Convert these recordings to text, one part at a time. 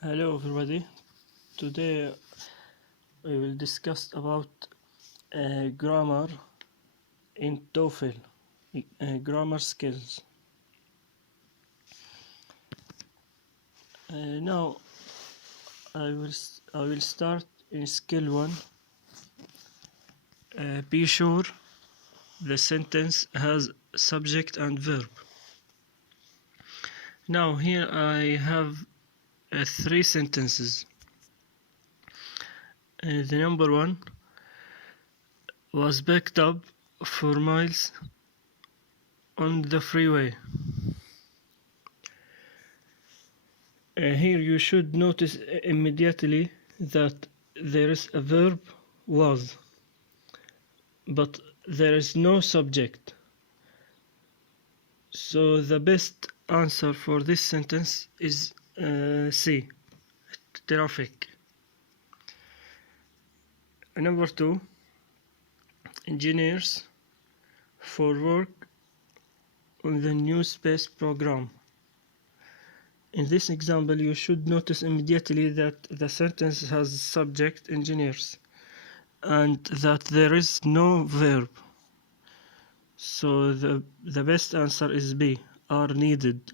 Hello everybody. Today we will discuss about grammar in TOEFL, grammar skills. Now I will start in skill 1. Be sure the sentence has subject and verb. Now here I have 3 sentences. The number 1 was backed up for miles on the freeway. Here you should notice immediately that there is a verb was, but there is no subject. So the best answer for this sentence is C, traffic. Number 2, engineers for work on the new space program. In this example, you should notice immediately that the sentence has subject engineers and that there is no verb. So the best answer is B, are needed.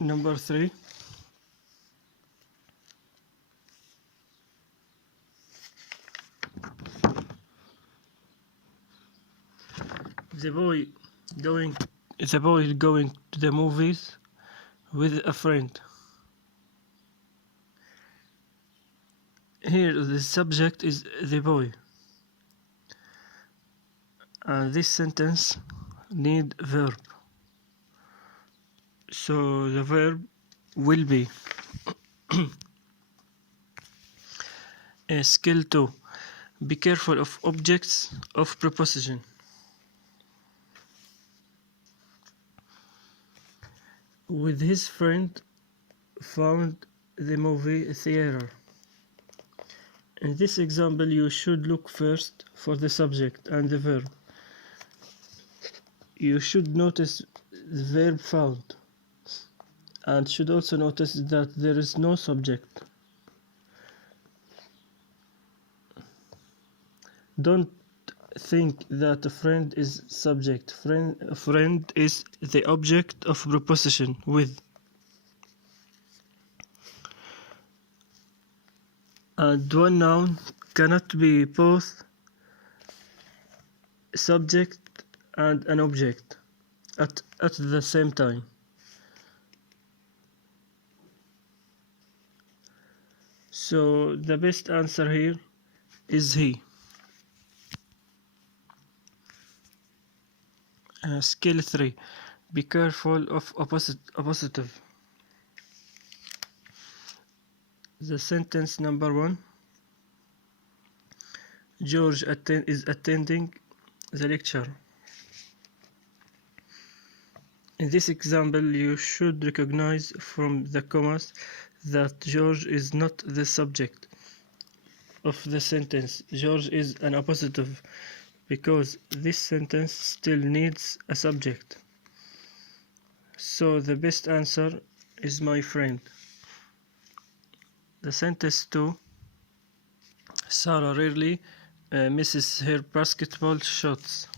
Number 3, the boy going to the movies with a friend. Here the subject is the boy, and this sentence need verb, so the verb will be skill 2, be careful of objects of preposition. With his friend found the movie theater. In this example, you should look first for the subject and the verb. You should notice the verb found, and should also notice that there is no subject. Don't think that a friend is subject. Friend is the object of preposition with. And one noun cannot be both subject and an object at the same time. So the best answer here is he. Skill 3, be careful of oppositive. The sentence number 1, George is attending the lecture. In this example, you should recognize from the commas that George is not the subject of the sentence. George is an oppositive because this sentence still needs a subject. So the best answer is my friend. The sentence 2, Sarah rarely misses her basketball shots.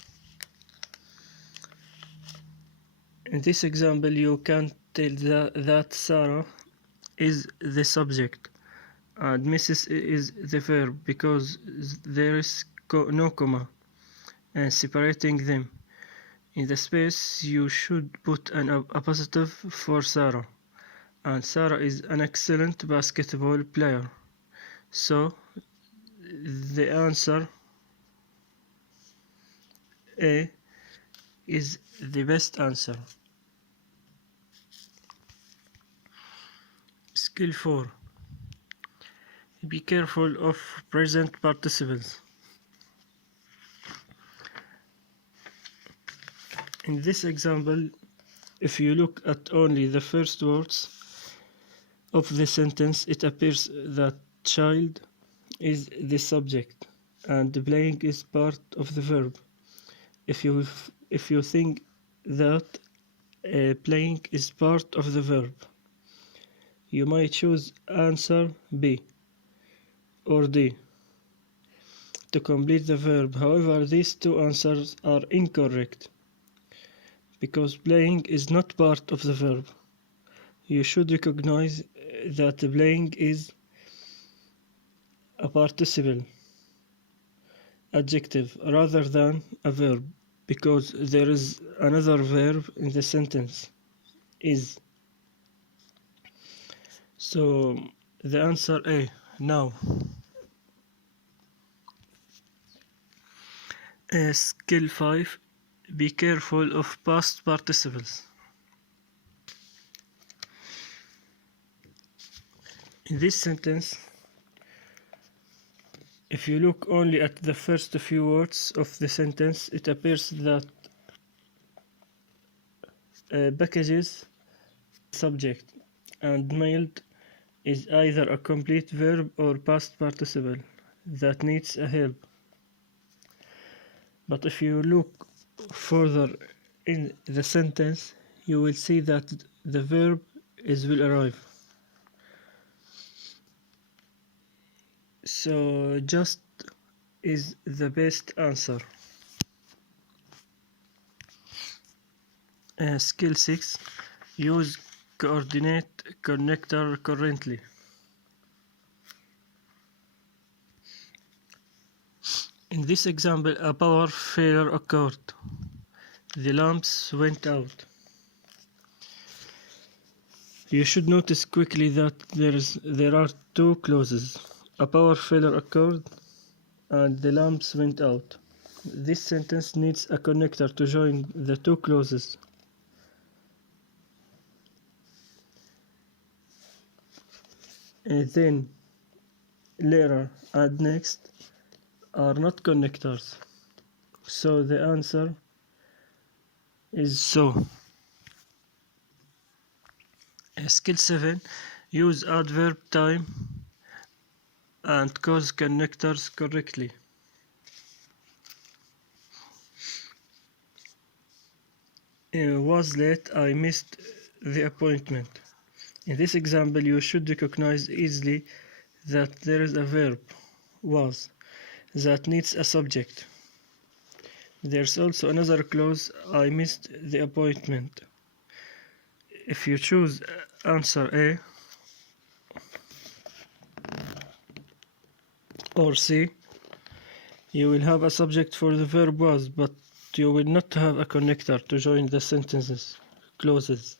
In this example, you can tell that Sarah is the subject and misses is the verb because there is no comma separating them. In the space, you should put an appositive for Sarah, and Sarah is an excellent basketball player. So the answer A is the best answer. Skill 4, be careful of present participles. In this example, if you look at only the first words of the sentence, it appears that child is the subject and playing is part of the verb. If you think that playing is part of the verb. You might choose answer B or D to complete the verb. However, these two answers are incorrect because playing is not part of the verb. You should recognize that playing is a participle adjective rather than a verb because there is another verb in the sentence, is. So the answer A. Now, skill 5. Be careful of past participles. In this sentence, if you look only at the first few words of the sentence, it appears that packages subject and mailed is either a complete verb or past participle that needs a help. But if you look further in the sentence, you will see that the verb is will arrive. So just is the best answer. Skill 6. Use coordinate connector currently. In this example, a power failure occurred. The lamps went out. You should notice quickly that there are two clauses. A power failure occurred and the lamps went out. This sentence needs a connector to join the two clauses. And then later and next are not connectors. So the answer is so. Skill 7. Use adverb time and cause connectors correctly. Was late, I missed the appointment. In this example, you should recognize easily that there is a verb, was, that needs a subject. There's also another clause, I missed the appointment. If you choose answer A or C, you will have a subject for the verb was, but you will not have a connector to join the sentences clauses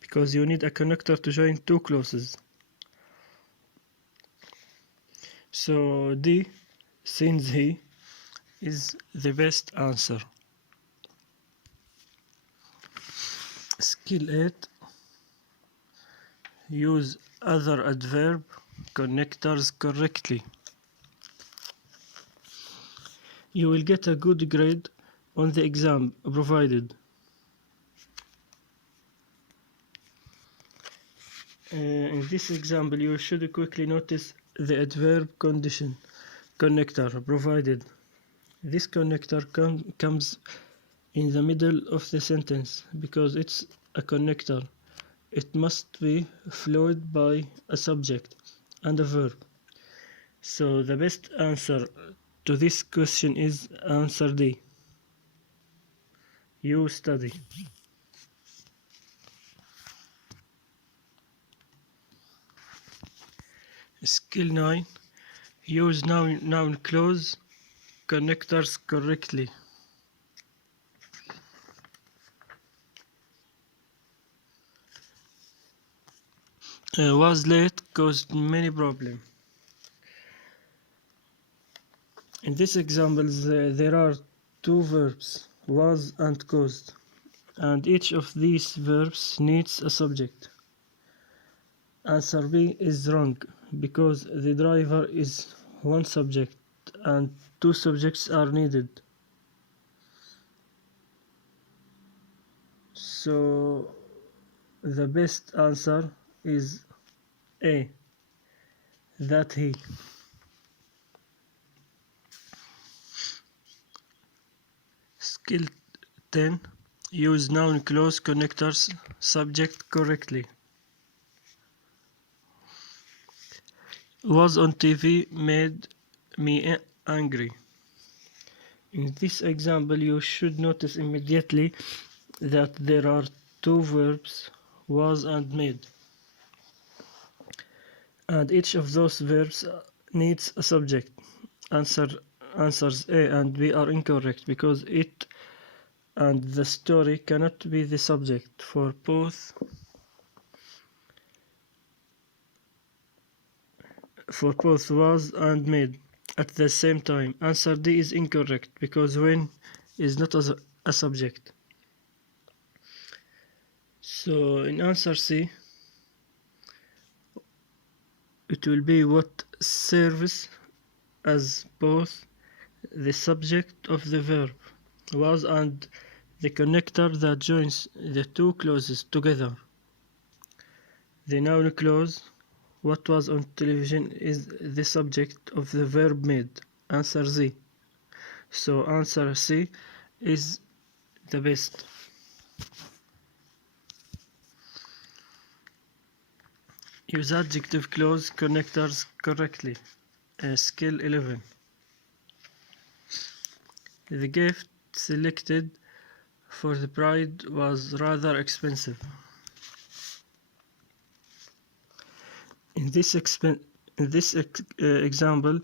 because you need a connector to join two clauses. So D, since he, is the best answer. Skill 8. Use other adverb connectors correctly. You will get a good grade on the exam provided. In this example, you should quickly notice the adverb condition connector provided. This connector comes in the middle of the sentence because it's a connector. It must be followed by a subject and a verb. So the best answer to this question is answer D. You study. Skill 9. Use noun clause connectors correctly. Was late caused many problems. In this example, there are two verbs, was and caused, and each of these verbs needs a subject. Answer B is wrong because the driver is one subject and two subjects are needed. So the best answer is A, that he. Skill 10. Use noun clause connectors subject correctly. Was on TV made me angry. In this example, you should notice immediately that there are two verbs, was and made. And each of those verbs needs a subject. Answers A and B are incorrect because it and the story cannot be the subject for both was and made at the same time. Answer D is incorrect because when is not a subject. So in answer C, it will be what serves as both the subject of the verb was and the connector that joins the two clauses together. The noun clause, what was on television, is the subject of the verb made. Answer Z. So answer C is the best. Use adjective clause connectors correctly. Skill 11. The gift selected for the bride was rather expensive. In this example,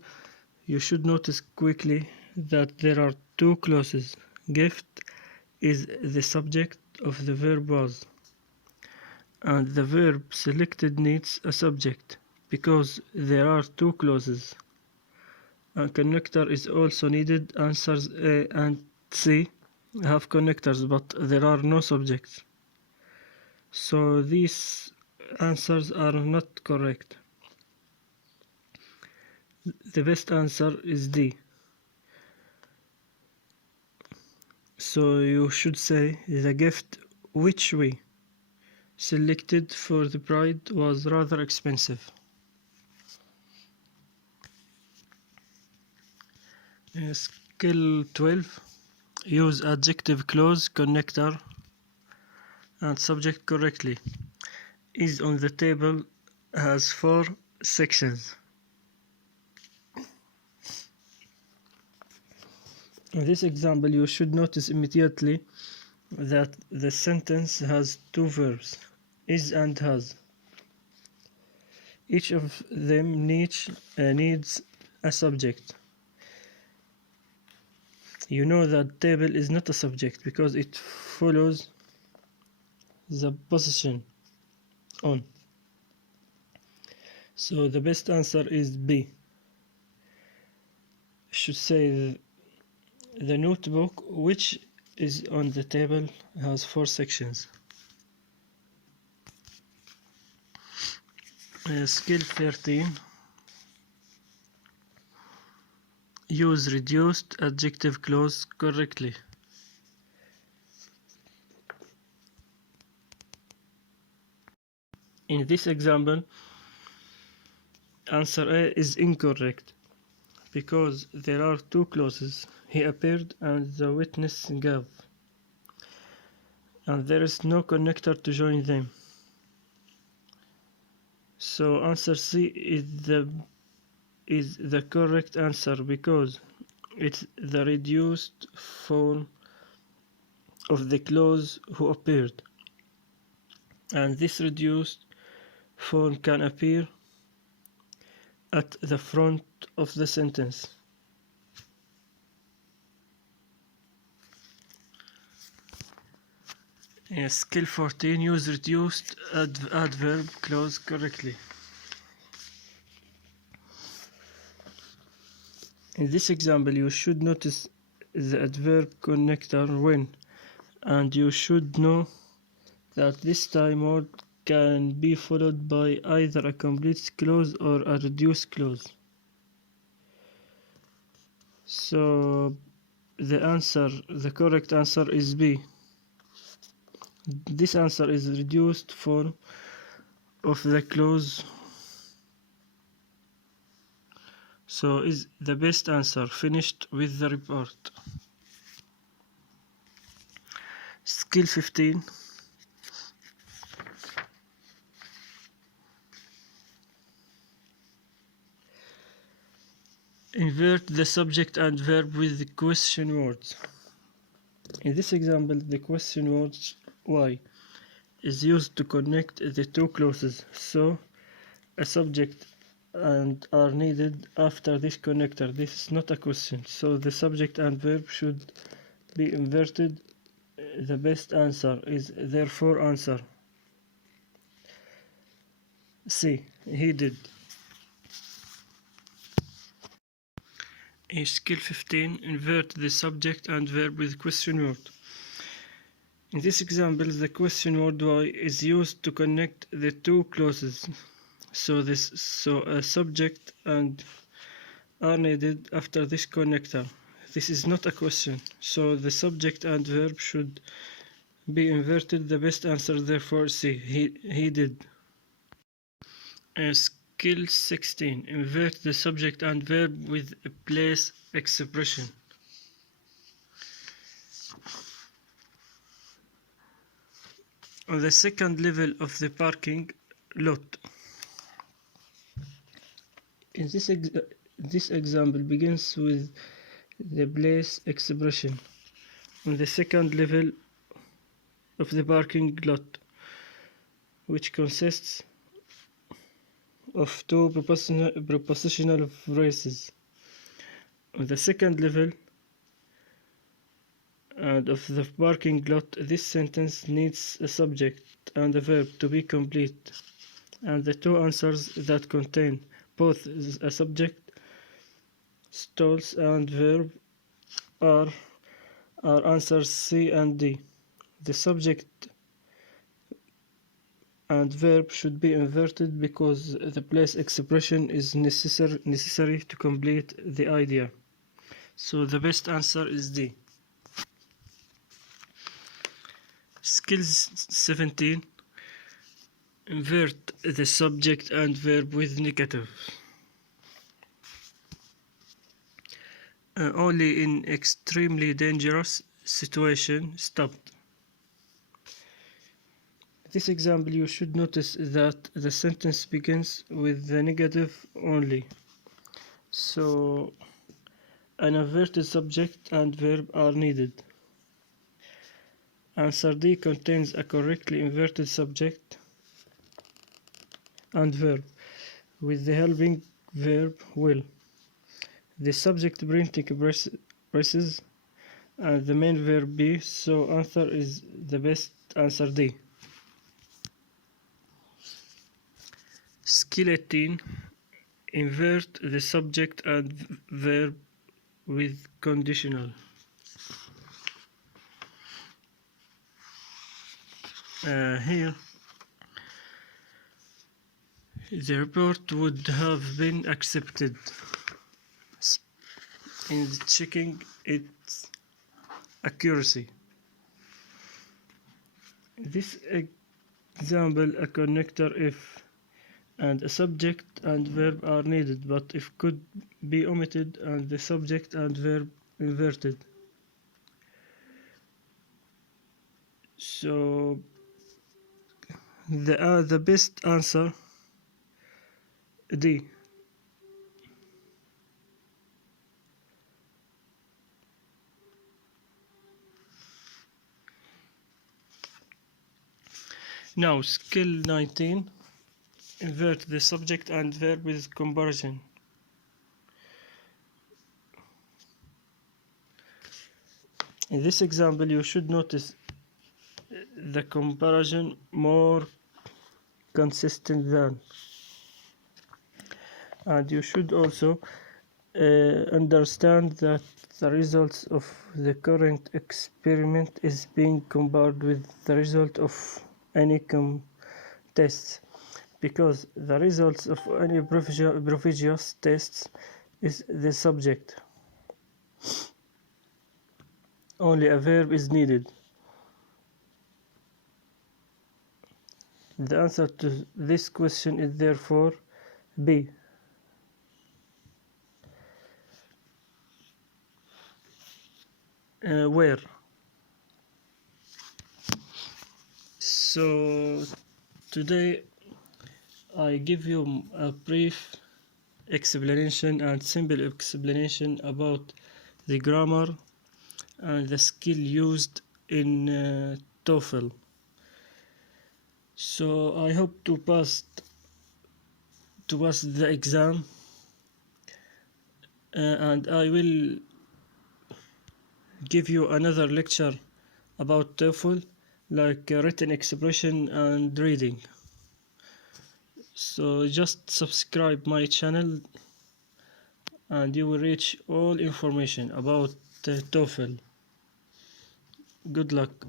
you should notice quickly that there are two clauses. Gift is the subject of the verb was, and the verb selected needs a subject because there are two clauses. A connector is also needed. Answers A and C have connectors, but there are no subjects. So these answers are not correct. The best answer is D. So you should say the gift which we selected for the bride was rather expensive. Skill 12. Use adjective clause connector and subject correctly. Is on the table has 4 sections. In this example, you should notice immediately that the sentence has two verbs, is and has. Each of them needs a subject. You know that table is not a subject because it follows the position on. So the best answer is B. Should say the notebook which is on the table has 4 sections. Skill 13. Use reduced adjective clause correctly. In this example, answer A is incorrect because there are two clauses. He appeared and the witness gave, and there is no connector to join them. So answer C is the correct answer because it's the reduced form of the clause who appeared, and this reduced form can appear at the front of the sentence. Skill 14. Use reduced adverb clause correctly. In this example, you should notice the adverb connector when, and you should know that this time word can be followed by either a complete clause or a reduced clause. So the correct answer is B. This answer is reduced form of the clause, so is the best answer. Finished with the report. Skill 15. Invert the subject and verb with question words. In this example, the question word why is used to connect the two clauses, so a subject and are needed after this connector. This is not a question, so the subject and verb should be inverted. The best answer is therefore answer. C. He did. In skill 15, invert the subject and verb with question word. In this example, the question word why is used to connect the two clauses. So a subject and are needed after this connector. This is not a question, so the subject and verb should be inverted. The best answer therefore C. He did. Skill 16. Invert the subject and verb with a place expression. On the second level of the parking lot. In this example begins with the place expression on the second level of the parking lot, which consists of two prepositional phrases. On the second level and of the parking lot, this sentence needs a subject and a verb to be complete, and the two answers that contain both a subject, stalls, and verb are answers C and D. The subject and verb should be inverted because the place expression is necessary to complete the idea. So the best answer is D. Skills 17. Invert the subject and verb with negative. Only in extremely dangerous situation stopped. This example, you should notice that the sentence begins with the negative only. So an inverted subject and verb are needed. Answer D contains a correctly inverted subject and verb with the helping verb will. The subject printing presses and the main verb be, so answer is the best answer D. Skill 18. Invert the subject and verb with conditional. Here the report would have been accepted in checking its accuracy. This example, a connector if and a subject and verb are needed, but if could be omitted and the subject and verb inverted. So the best answer D. Now skill 19. Invert the subject and verb with comparison. In this example, you should notice the comparison more consistent than, and you should also understand that the results of the current experiment is being compared with the result of any tests, because the results of any previous tests is the subject. Only a verb is needed. The answer to this question is therefore B. Where? So today I give you a brief explanation and simple explanation about the grammar and the skill used in TOEFL. So I hope to pass the exam, and I will give you another lecture about TOEFL, like written expression and reading. So just subscribe my channel and you will reach all information about TOEFL. Good luck.